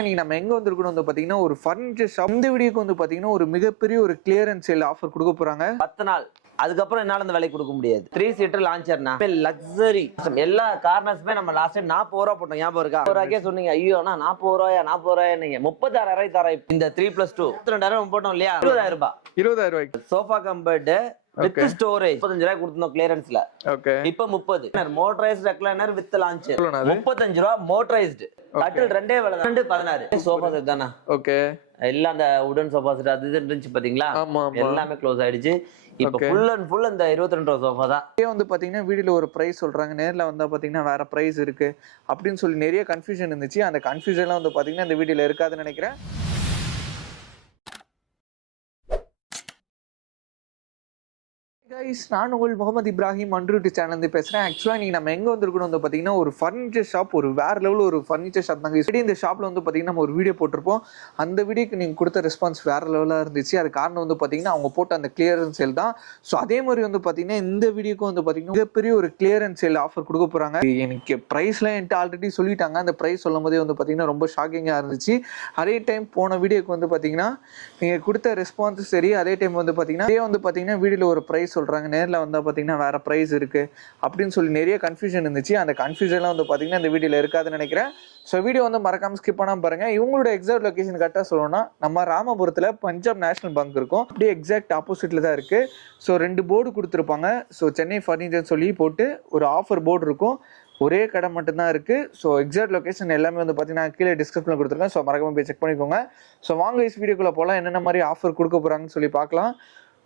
இன்னைக்கு நம்ம எங்க வந்திருக்கணும் வந்து பாத்தீங்கன்னா ஒரு ஃபர்னிச்சர் ஷாப். இந்த வீடியோக்கு வந்து பாத்தீங்கன்னா ஒரு மிகப்பெரிய ஒரு கிளியரன்ஸ் சேல் ஆஃபர் கொடுக்க போறாங்க 10 நாள். அதுக்கப்புறம் என்னால அந்த விலை கொடுக்க முடியாது. 3 சீட்டர் லான்ச்சர்னா லக்ஸரி எல்லா கார்னர்ஸுமே நம்ம லாஸ்ட் டைம் 40 ரூபா போட்டோம். ஞாபகம் இருக்கா? 40 ரூபாய்க்கே சொன்னீங்க. ஐயோ 40 ரூபாயா நீங்க 36,000 தரேன். இந்த 3+2 22,000 போட்டோம் இல்லையா? 20,000 ரூபாய். 20,000 ரூபாய்க்கு சோஃபா கம்பர்ட் வித் ஸ்டோரேஜ் 35 ரூபாய் கொடுத்தோம் கிளியரன்ஸ்ல. ஓகே, இப்போ 30. மோட்டரைஸ்ட் ரெக்லைனர் வித் லான்ச் 35 ரூபாய் மோட்டரைஸ்ட். கட்டில் ரெண்டே விலை தான். 16 சோஃபா செட் தானா? ஓகே, எல்லாம் அந்த வுடன் சோஃபா செட் அது இது இருந்துச்சு பாத்தீங்களா? எல்லாமே க்ளோஸ் ஆயிடுச்சு. இப்போ ஃபுல் அண்ட் ஃபுல் இந்த 22 ரூபாய் சோஃபா தான். இதே வந்து பாத்தீங்கன்னா வீடியோல ஒரு பிரைஸ் சொல்றாங்க, நேர்ல வந்தா பாத்தீங்கன்னா வேற பிரைஸ் இருக்கு அப்படின்னு சொல்லி நிறைய கன்ஃபியூஷன் இருந்துச்சு. அந்த கன்ஃபியூஷன்லாம் வந்து பாத்தீங்கன்னா இந்த வீடியோல இருக்காதுன்னு நினைக்கிறேன். நான் உங்கள் முகமது இப்ராஹிம் அன்ரூட்டி சேனல் பேசுறேன். ஆக்சுவலா நீங்க நம்ம எங்க வந்திருக்கணும் வந்து பாத்தீங்கன்னா ஒரு ஃபர்னிச்சர் ஷாப், ஒரு வேற லெவல் ஒரு ஃபர்னிச்சர் ஷாப் தாங்க. இந்த ஷாப்ல வந்து பாத்தீங்கன்னா நம்ம ஒரு வீடியோ போட்டிருப்போம். அந்த வீடியோக்கு நீங்க கொடுத்த ரெஸ்பான்ஸ் வேற லெவலா இருந்துச்சு. அது காரணம் வந்து பாத்தீங்கன்னா அவங்க போட்ட அந்த கிளியரன்ஸ் சேல் தான். ஸோ அதே மாதிரி வந்து பாத்தீங்கன்னா இந்த வீடியோக்கு வந்து பாத்தீங்கன்னா மிகப்பெரிய ஒரு கிளியரன்ஸ் சேல் ஆஃபர் கொடுக்க போறாங்க. எனக்கு பிரைஸ்லாம் என்கிட்ட ஆல்ரெடி சொல்லிட்டாங்க. அந்த பிரைஸ் சொல்லும் போதே வந்து பாத்தீங்கன்னா ரொம்ப ஷாக்கிங்கா இருந்துச்சு. அதே டைம் போன வீடியோக்கு வந்து பாத்தீங்கன்னா நீங்க கொடுத்த ரெஸ்பான்ஸ் சரி, அதே டைம் வந்து பாத்தீங்கன்னா வீடியோல ஒரு பிரைஸ் சொல்றாங்க, நேர்ல வந்தா பாத்தீங்கன்னா வேற பிரைஸ் இருக்கு அப்படின்னு சொல்லி நிறைய கன்ஃபியூஷன் இருந்துச்சு. அந்த கன்ஃபியூஷன்லாம் வந்து பாத்தீங்கன்னா இந்த வீடியோல இருக்காதுன்னு நினைக்கிறேன். ஸோ வீடியோ வந்து மறக்காம ஸ்கிப் பண்ணாம பாருங்க. இவங்களோட எக்ஸாக்ட் லொகேஷன் கரெக்டா சொல்லணும்னா நம்ம ராமபுரத்துல பஞ்சாப் நேஷனல் பேங்க் இருக்கும். அப்படியே எக்ஸாக்ட் ஆப்போசிட்ல தான் இருக்கு. ஸோ 2 போர்டு கொடுத்துருப்பாங்க. ஸோ சென்னை ஃபர்னிச்சர் சொல்லி போட்டு ஒரு ஆஃபர் போர்டு இருக்கும். ஒரே கடை மட்டும்தான் இருக்கு. ஸோ எக்ஸாக்ட் லொகேஷன் எல்லாமே வந்து பார்த்தீங்கன்னா கீழே டிஸ்கிரிப்ஷனில் கொடுத்துருக்கேன். ஸோ மறக்காம போய் செக் பண்ணிக்கோங்க. ஸோ வாங்க வீடியோக்குள்ள போகலாம். என்னென்ன மாதிரி ஆஃபர் கொடுக்க போறாங்கன்னு சொல்லி பார்க்கலாம்.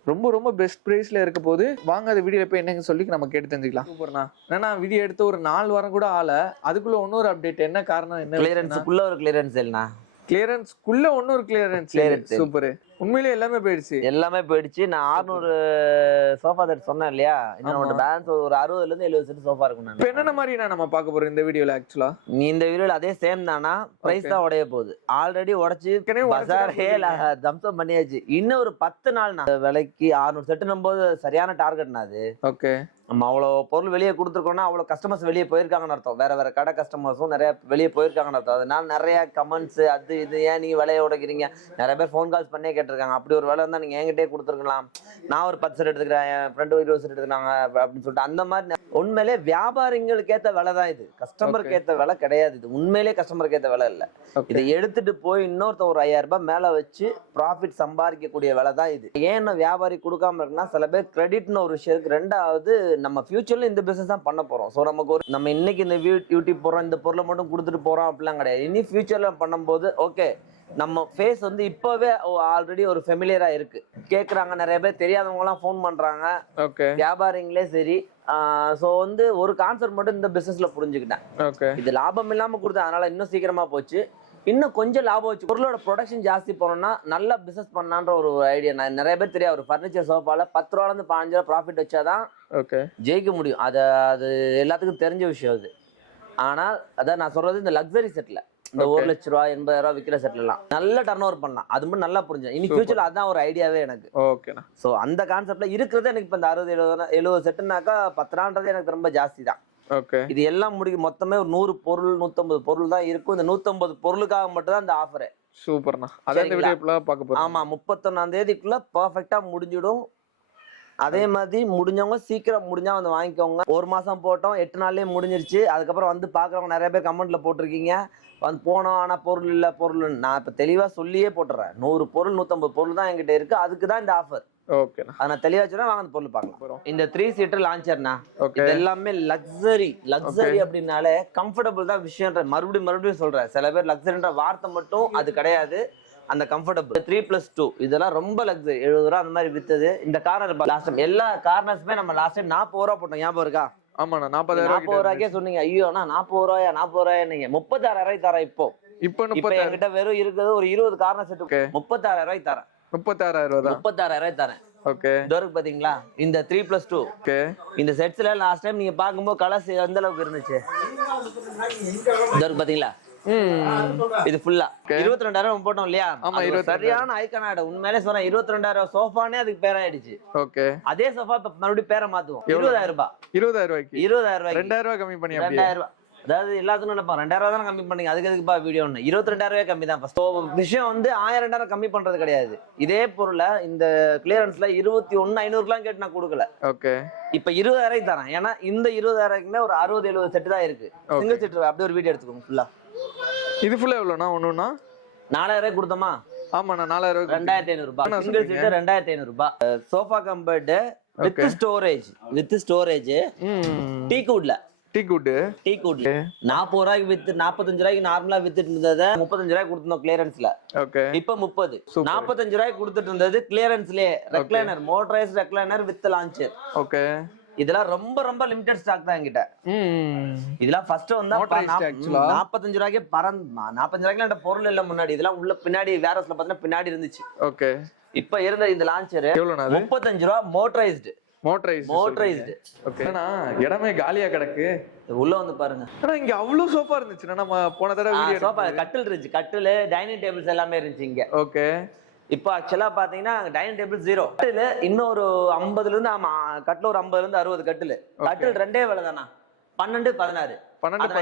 ரொம்ப ரொம்ப பெஸ்ட் பிரைஸ்ல இருக்க போது வாங்க அந்த வீடியோல போய் என்னன்னு சொல்லி நம்ம கேட்டு தெரிஞ்சுக்கலாம். சூப்பர்ண்ணா. ஏன்னா வீடியோ எடுத்து ஒரு 4 வாரம் கூட ஆல, அதுக்குள்ள இன்னொரு அப்டேட். என்ன காரணம்? என்ன கிளியரன்ஸ்க்குள்ள ஒரு கிளியரன்ஸ் இல்லனா? கிளியரன்ஸ்க்குள்ள இன்னொரு கிளியரன்ஸ். சூப்பர். உண்மையிலே எல்லாமே போயிடுச்சு. நான் 600 சோஃபா செட் சொன்னேன் இல்லையா? இன்னொரு பேலன்ஸ் ஒரு 60ல இருந்து 70 செட் சோஃபா இருக்கும். இப்போ என்னென்ன மாதிரி நம்ம பார்க்க போறோம் இந்த வீடியோல? ஆக்சுவலா நீ இந்த வீடியோல அதே சேம் தானா? பிரைஸ் தான் உடைய போகுது. ஆல்ரெடி உடைச்சு பஜாரே தம்சம் பண்ணியாச்சு. இன்னும் ஒரு 10 நாள் விலைக்கு 600 செட் நம்போது சரியான டார்கெட்னா அது. ஓகே, நம்ம அவ்வளோ பொருள் வெளியே கொடுத்துருக்கோம்னா அவ்வளோ கஸ்டமர்ஸ் வெளியே போயிருக்காங்கன்னு அர்த்தம். வேற கடை கஸ்டமர்ஸும் நிறைய வெளியே போயிருக்காங்கன்னு அர்த்தம். அதனால நிறைய கமெண்ட்ஸ் அது இது ஏன் நீங்க விலையை உடைக்கிறீங்க, நிறைய பேர் ஃபோன் கால்ஸ் பண்ணே கேட்டிருக்காங்க. அப்படி ஒரு வேலை இருந்தால் நீங்க என்கிட்டே கொடுத்துருக்கலாம். நான் ஒரு 10 செட் எடுத்துக்கிறேன், என் ஃப்ரெண்டு 20 செட் எடுத்துக்கிறாங்க அப்படின்னு சொல்லிட்டு அந்த மாதிரி உண்மையிலே வியாபாரிங்களுக்கு ஏற்ற விலை தான் இது. கஸ்டமருக்கு ஏற்ற விலை கிடையாது இது. உண்மையிலே கஸ்டமருக்கு ஏற்ற விலை இல்லை. இதை எடுத்துட்டு போய் இன்னொருத்த ஒரு 5,000 ரூபாய் மேல வச்சு ப்ராஃபிட் சம்பாதிக்கக்கூடிய விலை தான் இது. ஏன் வியாபாரி கொடுக்காம இருக்குன்னா சில பேர் கிரெடிட்னு ஒரு விஷயம் இருக்கு. ரெண்டாவது நம்ம ஃபியூச்சர்ல இந்த பிசினஸ் தான் பண்ண போறோம். ஸோ நமக்கு நம்ம இன்னைக்கு இந்த யூடியூப் போறோம், இந்த பொருளை மட்டும் கொடுத்துட்டு போறோம் அப்படிலாம் கிடையாது. இனி ஃபியூச்சர்ல பண்ணும்போது ஓகே நம்ம ஃபேஸ் வந்து இப்பவே ஆல்ரெடி ஒரு ஃபெமிலியரா இருக்கு. கேட்குறாங்க நிறைய பேர், தெரியாதவங்கலாம் ஃபோன் பண்றாங்க. வியாபாரிங்களே சரி. ஸோ வந்து ஒரு கான்செப்ட் மட்டும் இந்த பிசினஸ்ல புரிஞ்சுக்கிட்டேன். இது லாபம் இல்லாம கொடுத்தேன், அதனால இன்னும் சீக்கிரமா போச்சு. இன்னும் கொஞ்சம் லாபம் வச்சு பொருளோட ப்ரொடக்ஷன் ஜாஸ்தி போனோம்னா நல்ல பிசினஸ் பண்ணான்ற ஒரு ஐடியா. நான் நிறைய பேர் தெரியாது, ஒரு ஃபர்னிச்சர் சோஃபால 10 ரூபாயிலிருந்து 15 ரூபா ப்ராஃபிட் வச்சாதான் ஜெயிக்க முடியும். அது எல்லாத்துக்கும் தெரிஞ்ச விஷயம் அது. ஆனால் அதான் நான் சொல்றது, இந்த லக்ஸரி செட்ல இந்த 1 லட்ச ரூபா 80,000 ரூபா விற்கிற செட்லாம் நல்ல டர்ன் ஓவர் பண்ணலாம். அது மட்டும் நல்லா புரிஞ்சேன். இனி ஃபியூச்சர்ல அதான் ஒரு ஐடியாவே எனக்கு. ஓகேண்ணா. ஸோ அந்த கான்செப்ட்ல இருக்கிறது எனக்கு இப்போ இந்த 60-70 செட்டுனாக்கா 10 நாள்ன்றது எனக்கு ரொம்ப ஜாஸ்தி தான். இது எல்லாம் மொத்தமே ஒரு 100 பொருள் 150 பொருள் தான் இருக்கும். இந்த 150 பொருளுக்காக மட்டும் தான் இந்த ஆஃபர். சூப்பர்ண்ணா. அதான் இந்த வீடியோல பார்க்க போறோம். ஆமா, 31ஆம் தேதிக்குள்ள பெர்ஃபெக்ட்டா முடிஞ்சிடும். அதே மாதிரி முடிஞ்சவங்க சீக்கிரம் முடிஞ்சா வந்து வாங்கிக்கோங்க. 1 மாசம் போட்டோம், 8 நாள்லயே முடிஞ்சிருச்சு. அதுக்கப்புறம் வந்து பாக்குறவங்க நிறைய பேர் கமெண்ட்ல போட்டிருக்கீங்க, வந்து போனோம் ஆனா பொருள் இல்ல பொருள். நான் இப்ப தெளிவா சொல்லியே போட்டுறேன். 100 பொருள் 150 பொருள் தான் என்கிட்ட இருக்கு. அதுக்கு தான் இந்த ஆஃபர். ஓகேண்ணா. அதை நான் தெளிவா சொல்றேன். வாங்க அந்த பொருள் பார்க்கலாம். இந்த 3 சீட்டர் லான்ச்சர்னா இது எல்லாமே லக்ஸரி அப்படின்னாலே கம்ஃபர்டபுள் தான் விஷயம். மறுபடியும் சொல்றேன். சில பேர் லக்ஸரின்ற வார்த்தை மட்டும் அது கிடையாது. அந்த கம்ஃபர்டபுள் 3+2 இதெல்லாம் ரொம்ப லக்ஸரி. 70 ரூபா அந்த மாதிரி வித்தது. இந்த கார்னர் லாஸ்ட் டைம் எல்லா கார்னர்ஸுமே நம்ம லாஸ்ட் டைம் 40 ரூபா போட்டோம். ஞாபகம் இருக்கா? ஆமாண்ணா. 40 ரூபாய்க்கே சொன்னீங்க. ஐயோ 40 ரூபாயா நீங்க 36,000 தரேன். இப்போ என்கிட்ட வெறும் இருக்குது ஒரு 20 கார்னர் செட் 36,000 தரேன். 36,000 தரேன். ஓகே, டோருக்கு பாத்தீங்களா? இந்த 3+2 இந்த செட்ஸ்ல லாஸ்ட் டைம் நீங்க பாக்கும்போது கலர்ஸ் எந்த அளவுக்கு இருந்துச்சு? டோருக்கு பாத்தீங்களா? இது ஃபுல்லா 22,000 போட்டோம் இல்லையா? சரியான ஐகான் ஆயிடும். உண்மையிலே சொல்றேன், 22,000 சோஃபானே அதுக்கு பேராயிடுச்சு. அதே சோஃபா இப்ப மறுபடியும் பேரை மாத்துவோம். 20,000 ரூபாய். 20,000 ரூபாய்க்கு 20,000 ரூபாய் 2,000 ரூபாய் கம்மி பண்ணி 2,000 ரூபாய் அதாவது எல்லாத்துக்கும் நினைப்போம் 2000 தானே கம்மி பண்ணீங்க, அதுக்கு எதுக்குப்பா வீடியோ ஒன்று, 22,000 கம்மி தான் ஃபர்ஸ்ட். விஷயம் வந்து 1000-2000 கம்மி பண்றது கிடையாது. இதே பொருளை இந்த கிளியரன்ஸ்ல 21,500லாம் கேட்டு நான் கொடுக்கல. ஓகே. இப்ப 20,000 தரேன். ஏன்னா இந்த 20,000க்குமே ஒரு 60-70 செட்டு தான் இருக்கு. சிங்கிள் செட் அப்படியே ஒரு வீடியோ எடுத்துக்கோங்க ஃபுல்லா. இது ஃபுல்லா எவ்வளோண்ணா? ஒன்றுண்ணா 4,000 கொடுத்தோமா? ஆமாண்ணா 4,000. 2,500 ரூபாய் சிங்கிள் செட், 2,500 ரூபாய். சோஃபா கம்பர்ட் வித் ஸ்டோரேஜ் டீக்வுட்ல. டீக்வுட் 40 ரூபாய்க்கு வித்து 45 ரூபாய்க்கு நார்மலா வித்துட்டு இருந்ததை 35 ரூபாய்க்கு கொடுத்துருந்தோம் கிளியரன்ஸ்ல. ஓகே. இப்ப 30. 45 ரூபாய்க்கு கொடுத்துட்டு இருந்தது கிளியரன்ஸ்லயே. Recliner, motorized recliner with launcher. Okay. இதெல்லாம் ரொம்ப ரொம்ப லிமிடெட் ஸ்டாக் தான் என்கிட்ட. இதெல்லாம் ஃபர்ஸ்ட் வந்து 45 ரூபாய்க்கு 45 ரூபாய்க்கு அந்த பொருள் இல்ல முன்னாடி. இதெல்லாம் உள்ள பின்னாடி வேர்ஹவுஸ்ல பாத்தீங்கன்னா பின்னாடி இருந்துச்சு. ஓகே. இப்ப இருந்த இந்த லான்ச்சர் 35 ரூபாய் மோட்டரைஸ்டு. ஓகே. இடமே காலியா கிடக்கு. உள்ள வந்து பாருங்க. ஆனா இங்க அவ்வளவு சோஃபா இருந்துச்சுன்னா நம்ம போன தடவை வீடியோ சோஃபா கட்டில் இருந்துச்சு. கட்டில் டைனிங் டேபிள்ஸ் எல்லாமே இருந்துச்சு இங்க. ஓகே. இப்போ ஆக்சுவலா பாத்தீங்கன்னா டைனிங் டேபிள் 0. கட்டில் இன்னொரு 50ல இருந்து கட்டில் ஒரு 50ல இருந்து 60 கட்டில். கட்டில் ரெண்டே விலை தானா, 12, 16.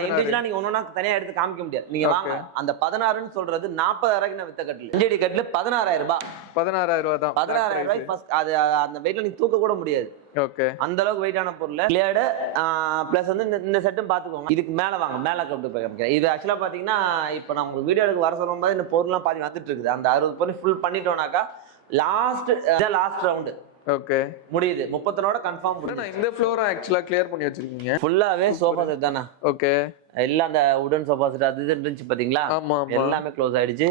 இண்டிவிஜுவலா நீங்க ஒன்னொன்னா தனியா எடுத்து காமிக்க முடியாது. நீங்க வாங்க, அந்த 16ன்னு சொல்றது 40,000 நான் வித்த கட்டில். 5 அடி கட்டில் 16,000 ரூபாய். 16,000 தான். 16,000 ரூபாய். அது அந்த வெயிட்ல நீங்க தூக்க கூட முடியாது. ஓகே. அந்த அளவுக்கு வெயிட்டான பொருள். கிளியர்டு பிளஸ் வந்து இந்த செட்டும் பாத்துக்கோங்க. இதுக்கு மேல வாங்க, மேல கொண்டு போய் காமிக்கிறேன். இது ஆக்சுவலா பாத்தீங்கன்னா இப்ப நான் உங்களுக்கு வீடியோ எடுக்க வர சொல்லும் போது இந்த பொருள்லாம் பாதி வந்துட்டு இருக்குது. அந்த 60 பொருள் ஃபுல் பண்ணிட்டோம்னாக்கா லாஸ்ட் ரவுண்டு. ஓகே. முடியுது 31ஓட கன்ஃபார்ம் முடியுது. இந்த ஃப்ளோரை ஆக்சுவலா கிளியர் பண்ணி வச்சிருக்கீங்க. ஃபுல்லாவே சோஃபா செட் தானா? ஓகே. எல்லாம் அந்த வுடன் சோஃபா செட் அது இது இருந்துச்சு பாத்தீங்களா? எல்லாமே க்ளோஸ் ஆயிடுச்சு.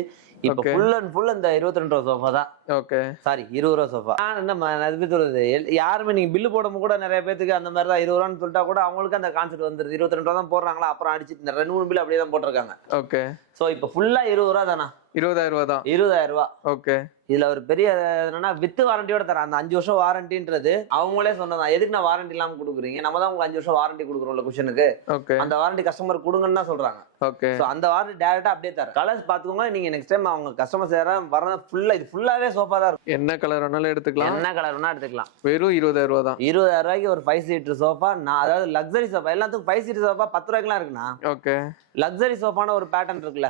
இப்ப ஃபுல் அண்ட் ஃபுல் இந்த 22 ரூபா சோஃபா தான். ஓகே. சாரி 20 ரூபா சோஃபா. என்ன சொல்றது, யாருமே நீங்க பில்லு போடும் கூட நிறைய பேருக்கு அந்த மாதிரி தான் 20 ரூபான்னு சொல்லிட்டா கூட அவங்களுக்கு அந்த கான்செப்ட் வந்துருது. 22 ரூபா தான் போடுறாங்களா, அப்புறம் அடிச்சு 2-3 பில் அப்படியே தான் போட்டிருக்காங்க. ஓகே. சோ இப்ப ஃபுல்லா 20 ரூபா தானா? 20,000 ரூபா தான். 20,000 ரூபா. ஓகே. இதுல ஒரு பெரிய என்னன்னா வித் வாரண்டியோட தரேன். அந்த 5 வருஷம் வாரண்டின்றது அவங்களே சொன்னதான். எதுக்கு நான் வாரண்டி இல்லாம கொடுக்குறீங்க, நம்ம தான் உங்களுக்கு 5 வருஷம் வாரண்டி கொடுக்குறோம்ல குஷனுக்கு. ஓகே. அந்த வாரண்டி கஸ்டமர் கொடுங்கன்னு தான் சொல்றாங்க. ஓகே. சோ அந்த வாரண்டி டைரக்டா அப்படியே தரேன். கலர்ஸ் பாத்துக்கோங்க. நீங்க நெக்ஸ்ட் டைம் அவங்க கஸ்டமர்ஸ் யாராவது வரது ஃபுல்லா இது ஃபுல்லாவே சோஃபா தான் இருக்கும். என்ன கலர் வேணாலும் எடுத்துக்கலாம். என்ன கலர் வேணா எடுத்துக்கலாம். வெறும் 20,000 ரூபா தான். 20,000 ரூபாய்க்கு ஒரு 5 சீட்டர் சோஃபா. அதாவது லக்ஸரி சோஃபா. எல்லாத்துக்கும் 5 சீட்டர் சோஃபா 10 ரூபாய்க்குலாம் இருக்குண்ணா. ஓகே. லக்ஸரி சோஃபான ஒரு பேட்டர்ன் இருக்குல்ல,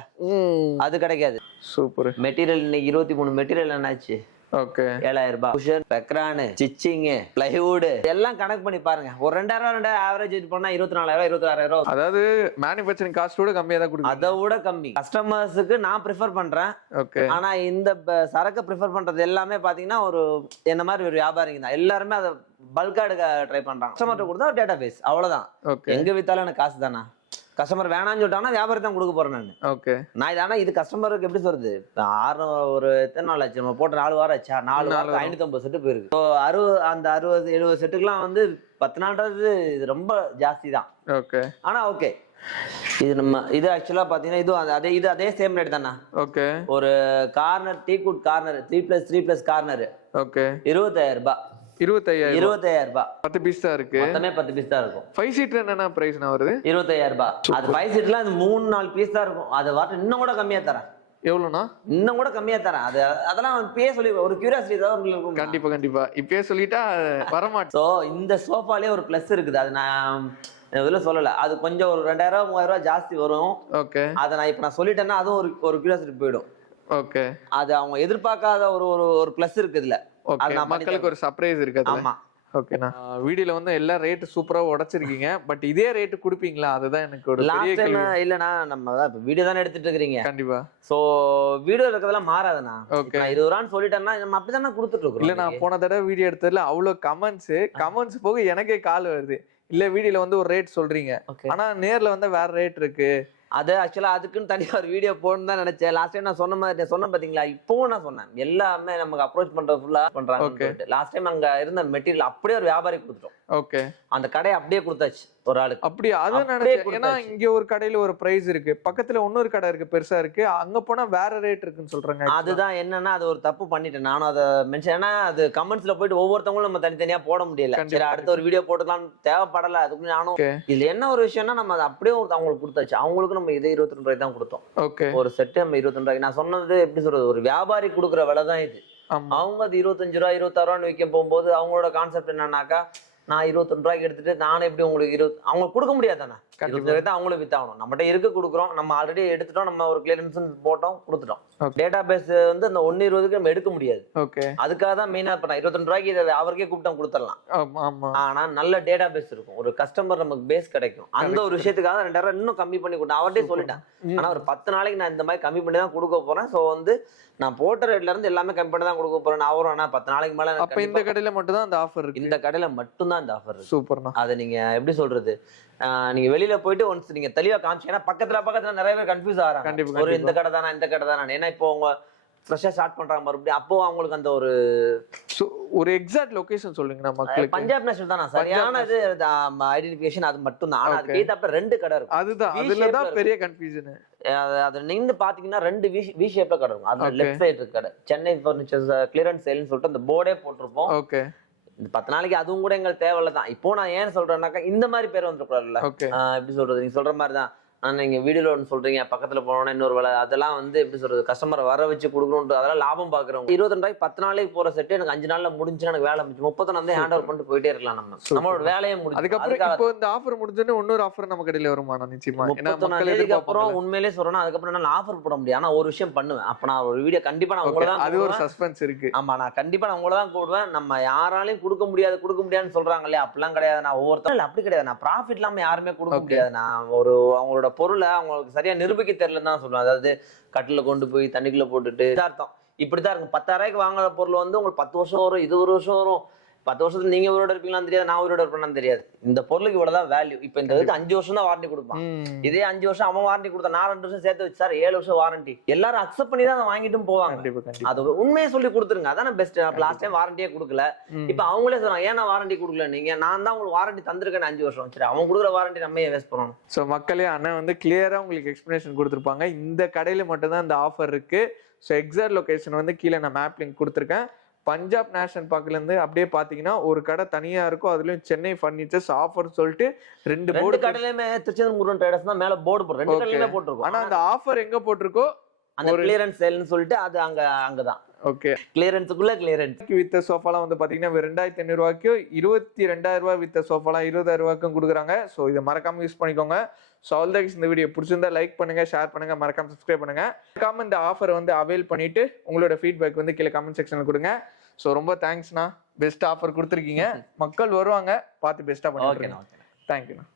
அது கிடைக்காது. சூப்பர். மெட்டீரியல் இன்னைக்கு 23 மெட்டீரியல் என்னாச்சு? ஓகே. 7,000 ரூபாய். குஷன், பெக்ரான், ஸ்டிச்சிங், பிளைவுட் எல்லாம் கணக்கு பண்ணி பாருங்க. ஒரு 2,000 ஆவரேஜ் இது பண்ணா 24,000 26,000. அதாவது மேனுஃபேக்சரிங் காஸ்டோட கம்மியா தான் கொடுக்கும். அதை விட கம்மி. கஸ்டமர்ஸுக்கு நான் ப்ரிஃபர் பண்றேன். ஓகே. ஆனா இந்த சரக்கு ப்ரிஃபர் பண்றது எல்லாமே பாத்தீங்கன்னா ஒரு என்ன மாதிரி ஒரு வியாபாரிங்க தான். எல்லாருமே அதை பல்கா எடுக்க ட்ரை பண்றாங்க. கஸ்டமர்கிட்ட கொடுத்தா டேட்டா பேஸ் அவ்வளவுதான். எங்க வித்தாலும் எனக்கு காசு தானா. கஸ்டமர் வேணாம்னு சொல்லிட்டாங்கன்னா வியாபாரி தான் கொடுக்க போறேன் நான். ஓகே. நான் இதானா இது கஸ்டமருக்கு எப்படி சொல்றது, 6 ஒரு எத்தனை நாள் ஆச்சு நம்ம போட்டு 4 வாரம் ஆச்சா? 4 வாரம் 550 செட்டு போயிருக்கு. ஸோ 60-70 செட்டுக்குலாம் வந்து 10 நாள்ன்றது இது ரொம்ப ஜாஸ்தி தான். ஓகே. ஆனா ஓகே, இது நம்ம இது ஆக்சுவலா பாத்தீங்கன்னா இது அதே சேம் ரேட் தானா? ஓகே. ஒரு corner teakwood corner 3+3+ corner. Okay. 25,000 ரூபாய். 25,000 ரூபாய். 10 பீஸ் தான் இருக்கு. மொத்தமே 10 பீஸ் தான் இருக்கும். 5 சீட்டர் என்னன்னா பிரைஸ்னா வருது? 25,000 ரூபாய். அது 5 சீட்டர்ல அது 3-4 பீஸ் தான் இருக்கும். அது வாட்டு இன்னும் கூட கம்மியா தரேன். எவ்வளவுனா? இன்னும் கூட கம்மியா தரேன். அதெல்லாம் இப்பயே சொல்லி ஒரு கியூரியாசிட்டி தான் உங்களுக்கு இருக்கும். கண்டிப்பா இப்பயே சொல்லிட்டா வரமாட்டேன். சோ இந்த சோஃபாலே ஒரு பிளஸ் இருக்குது. அது நான் இதுல சொல்லல. அது கொஞ்சம் ஒரு 2,000-3,000 ஜாஸ்தி வரும். ஓகே. அதை நான் இப்ப நான் சொல்லிட்டேன்னா அதுவும் ஒரு கியூரியாசிட்டி போயிடும். ஓகே. அது அவங்க எதிர்பார்க்காத ஒரு பிளஸ் இருக்கு இதுல. மக்களுக்கு ஒரு சர்ப்ரைஸ் இருக்கு. ஆமா. ஓகேண்ணா. வீடியோல வந்து எல்லா ரேட் சூப்பரா உடைச்சிருக்கீங்க. பட் இதே ரேட் கொடுப்பீங்களா? அதுதான் எனக்கு ஒரு பெரிய கேள்வி. இல்லனா நம்ம இப்ப வீடியோ தானே எடுத்துட்டு இருக்கீங்க. கண்டிப்பா. சோ வீடியோ இருக்கிறதெல்லாம் மாறாதுண்ணா. ஓகே. 20 ரூபான்னு சொல்லிட்டேன்னா நம்ம அப்படிதானே கொடுத்துட்டு இருக்கோம். இல்ல நான் போன தடவை வீடியோ எடுத்ததுல அவ்வளவு கமெண்ட்ஸ் போக எனக்கே கால் வருது. இல்ல வீடியோல வந்து ஒரு ரேட் சொல்றீங்க, ஆனா நேர்ல வந்து வேற ரேட் இருக்கு. அது ஆக்சுவலா அதுக்குன்னு தனியா ஒரு வீடியோ போடணும்னு தான் நினைச்சேன். லாஸ்ட் டைம் நான் சொன்ன பாத்தீங்களா, இப்பவும் நான் சொன்னேன் எல்லாமே நமக்கு அப்ரோச் பண்றது ஃபுல்லா பண்றாங்க. லாஸ்ட் டைம் அங்க இருந்த மெட்டீரியல் அப்படியே ஒரு வியாபாரி கொடுத்துட்டோம். ஓகே. அந்த கடையை அப்படியே கொடுத்தாச்சு ஒரு ஆளுக்கு. அப்படியே அது நினைச்சேன். ஏன்னா இங்க ஒரு கடையில ஒரு பிரைஸ் இருக்கு, பக்கத்துல இன்னொரு கடை இருக்கு பெருசா இருக்கு, அங்க போனா வேற ரேட் இருக்குன்னு சொல்றாங்க. அதுதான் என்னன்னா அது ஒரு தப்பு பண்ணிட்டேன் நானும். அதை மென்ஷன் ஏன்னா அது கமெண்ட்ஸ்ல போயிட்டு ஒவ்வொருத்தவங்களும் நம்ம தனித்தனியா போட முடியல. சரி அடுத்த ஒரு வீடியோ போட்டுக்கலாம் தேவைப்படல. அதுக்கு நானும் இதுல என்ன ஒரு விஷயம்னா நம்ம அதை அப்படியே அவங்களுக்கு கொடுத்தாச்சு. அவங்களுக்கு நம்ம இதே 22 ரூபாய் தான் கொடுத்தோம். ஓகே. ஒரு செட்டு நம்ம 22 ரூபாய்க்கு. நான் சொன்னது எப்படி சொல்றது, ஒரு வியாபாரி கொடுக்குற விலை தான் இது. அவங்க அது 25 ரூபா 26 ரூபான்னு விற்க போகும்போது அவங்களோட கான்செப்ட் என்னன்னாக்கா நான் 21 ரூபாய்க்கு எடுத்துட்டு நானே எப்படி உங்களுக்கு அவங்களுக்கு கொடுக்க முடியாது தானே. 22 ரூபாய் தான் அவங்களும் வித்தாகணும். நம்மகிட்ட இருக்கு கொடுக்குறோம், நம்ம ஆல்ரெடி எடுத்துட்டோம், நம்ம ஒரு கிளியரன்ஸ் போட்டோம் கொடுத்துட்டோம். டேட்டா பேஸ் வந்து அந்த 1.20க்கு நம்ம எடுக்க முடியாது. அதுக்காக தான் மெயினா இப்ப நான் 22 ரூபாய்க்கு இதை அவருக்கே கூப்பிட்டோம் கொடுத்துடலாம். ஆனா நல்ல டேட்டா பேஸ் இருக்கும், ஒரு கஸ்டமர் நமக்கு பேஸ் கிடைக்கும். அந்த ஒரு விஷயத்துக்காக 2000 இன்னும் கம்மி பண்ணி கொடுத்தேன். அவர்கிட்டே சொல்லிட்டேன், ஆனா ஒரு 10 நாளைக்கு நான் இந்த மாதிரி கம்மி பண்ணி தான் கொடுக்க போறேன். சோ வந்து நான் போட்ட ரேட்ல இருந்து எல்லாமே கம்மி பண்ணி தான் கொடுக்க போறேன். அவரும் ஆனா 10 நாளைக்கு மேல. அப்ப இந்த கடையில மட்டும் தான் அந்த ஆஃபர் இருக்கு. இந்த கடையில மட்டும் தான் இந்த ஆஃபர் இருக்கு. சூப்பர்ண்ணா. அதை நீங்க எப்படி சொல்றது, நீங்க வெளியில போயிட்டு ஒன்ஸ் நீங்க தெளிவா காமிச்சீங்கன்னா பக்கத்துல நிறைய பேர் கன்ஃபியூஸ் ஆகிறாங்க. ஒரு இந்த கடை தானா இந்த கடை தானா. ஏன்னா இப்போ அவங்க ஃப்ரெஷ்ஷா ஸ்டார்ட் பண்றாங்க மறுபடியும். அப்போ அவங்களுக்கு அந்த ஒரு எக்ஸாக்ட் லொகேஷன் சொல்லுங்க மக்களுக்கு. பஞ்சாப் நேஷனல் தானா சரியான இது ஐடென்டிஃபிகேஷன் அது மட்டும் தான். ஆனா அதுக்கு ஏத்தாப்புல 2 கடை இருக்கும். அதுதான் அதுல தான் பெரிய கன்ஃபியூஷன். அது நீங்க பாத்தீங்கன்னா 2 வி ஷேப்ல கடை இருக்கும். அது லெஃப்ட் சைடு இருக்கு கடை. சென்னை ஃபர்னிச்சர்ஸ் கிளியரன்ஸ் சேல்னு சொல்லிட்டு அந்த போர்டே போட்டிருப்போம். ஓகே. இந்த 10 நாளைக்கு அதுவும் கூட எங்களுக்கு தேவையில்ல தான். இப்போ நான் ஏன் சொல்றேன்னாக்கா இந்த மாதிரி பேர் வந்துருக்கூடாதுல்ல. எப்படி சொல்றது, நீங்க சொல்ற மாதிரி தான். நீங்க வீடியோல ஒன்று சொல்றீங்க, பக்கத்துல போனோம்னா இன்னொரு வேலை, அதெல்லாம் வந்து எப்படி சொல்றது, கஸ்டமரை வர வச்சு கொடுக்கணும், அதெல்லாம் லாபம் பாக்குறவங்க. 22 ரூபாய்க்கு 10 நாளைக்கு போற செட்டு எனக்கு 5 நாள்ல முடிஞ்சுன்னா எனக்கு வேலை முடிச்சு 30 ஹேண்ட் ஓவர் பண்ணிட்டு போயிட்டே இருக்கலாம். நம்மளோட வேலையை முடிச்சு அதுக்கப்புறம் இப்போ இந்த ஆஃபர் முடிஞ்சோடனே இன்னொரு ஆஃபர் நம்ம கடையில வருமா? நிச்சயமா 31 அப்புறம் உண்மையிலேயே சொல்றேன். அதுக்கப்புறம் நான் ஆஃபர் போட முடியும். ஆனா ஒரு விஷயம் பண்ணுவேன். அப்ப நான் ஒரு வீடியோ கண்டிப்பா நான் உங்களை தான், அது ஒரு சஸ்பென்ஸ் இருக்கு. ஆமா, நான் கண்டிப்பா நான் உங்களை தான் கூடுவேன். நம்ம யாராலையும் கொடுக்க முடியாதுன்னு சொல்றாங்க இல்லையா, அப்படிலாம் கிடையாது. நான் ஒவ்வொருத்தரும் அப்படி கிடையாது. நான் ப்ராஃபிட் இல்லாம யாருமே கொடுக்க முடியாது. நான் அவங்களோட பொருளை அவங்களுக்கு சரியா நிரூபிக்க தெரியலன்னு தான் சொல்லுவேன். அதாவது கட்டில கொண்டு போய் தண்ணிக்குள்ள போட்டுட்டு அர்த்தம் இப்படித்தான் இருக்கும். 10,000 ரூபாய்க்கு வாங்குற பொருள் வந்து உங்களுக்கு 10 வருஷம் வரும், 20 வருஷம் வரும். 10 வருஷத்துல நீங்க உயிரோட இருப்பீங்களான்னு தெரியாது, நான் உயிரோட இருப்பேன்னு தெரியாது. இந்த பொருளுக்கு இவ்வளவுதான் வேல்யூ. இப்ப இந்த 5 வருஷம் தான் வாரண்டி கொடுப்பான். இதே 5 வருஷம் அவன் வாரண்டி கொடுத்தா நான் 2 வருஷம் சேர்த்து வச்சு சார் 7 வருஷம் வாரண்டி. எல்லாரும் அக்செப்ட் பண்ணி தான் வாங்கிட்டும் போவாங்க. அது உண்மையை சொல்லி கொடுத்துருங்க, அதான பெஸ்ட். லாஸ்ட் டைம் வாரண்டியே கொடுக்கல, இப்ப அவங்களே சொல்றாங்க ஏன்னா வாரண்டி கொடுக்கல நீங்க. நான் தான் உங்களுக்கு வாரண்டி தந்திருக்கேன் 5 வருஷம். சரி, அவன் கொடுக்குற வாரண்டி நம்ம ஏன் வேஸ்ட் பண்ணணும்? ஸோ மக்களே, அண்ணன் வந்து கிளியரா உங்களுக்கு எக்ஸ்பிளனேஷன் கொடுத்துருப்பாங்க. இந்த கடையில மட்டும் தான் இந்த ஆஃபர் இருக்கு. ஸோ எக்ஸாக்ட் லொகேஷன் வந்து கீழே நான் மேப் லிங்க் கொடுத்துருக்கேன். பஞ்சாப் நேஷனல் பார்க்ல இருந்து அப்படியே பாத்தீங்கன்னா ஒரு கடை தனியா இருக்கும், அதுலயும் சென்னை ஃபர்னிச்சர்ஸ் ஆஃபர் சொல்லிட்டு 2 போர்டு. கடையிலுமே திருச்செந்தூர் முருகன் ட்ரேடர்ஸ் தான் மேல போர்டு போட்டு 2 கடையிலுமே போட்டுருக்கும். ஆனா அந்த ஆஃபர் எங்க போட்டிருக்கோ அந்த கிளியரன்ஸ் சேல்னு சொல்லிட்டு அது அங்கதான். ஓகே, கிளியரன்ஸுக்குள்ள கிளியரன்ஸ். வித்த சோஃபாலாம் வந்து பாத்தீங்கன்னா 2500 ரூபாய்க்கும் 22,000 ரூபாய் வித்த சோஃபாலாம் 20,000 ரூபாய்க்கும் கொடுக்குறாங்க. ஸோ இதை மறக்காம யூஸ் பண்ணிக்கோங்க. ஸோ ஆல் த இந்த வீடியோ பிடிச்சிருந்தா லைக் பண்ணுங்க, ஷேர் பண்ணுங்க, மறக்காம சப்ஸ்கிரைப் பண்ணுங்க. மறக்காம இந்த ஆஃபர் வந்து அவைல் பண்ணிட்டு உங்களோட ஃபீட்பேக் வந்து கீழே கமெண்ட் செக்ஷன்ல கொடுங்க. ஸோ ரொம்ப தேங்க்ஸ்ண்ணா, பெஸ்ட் ஆஃபர் கொடுத்துருக்கீங்க. மக்கள் வருவாங்க, பார்த்து பெஸ்ட்டாக பண்ணிருக்கீங்க. தேங்க்யூண்ணா.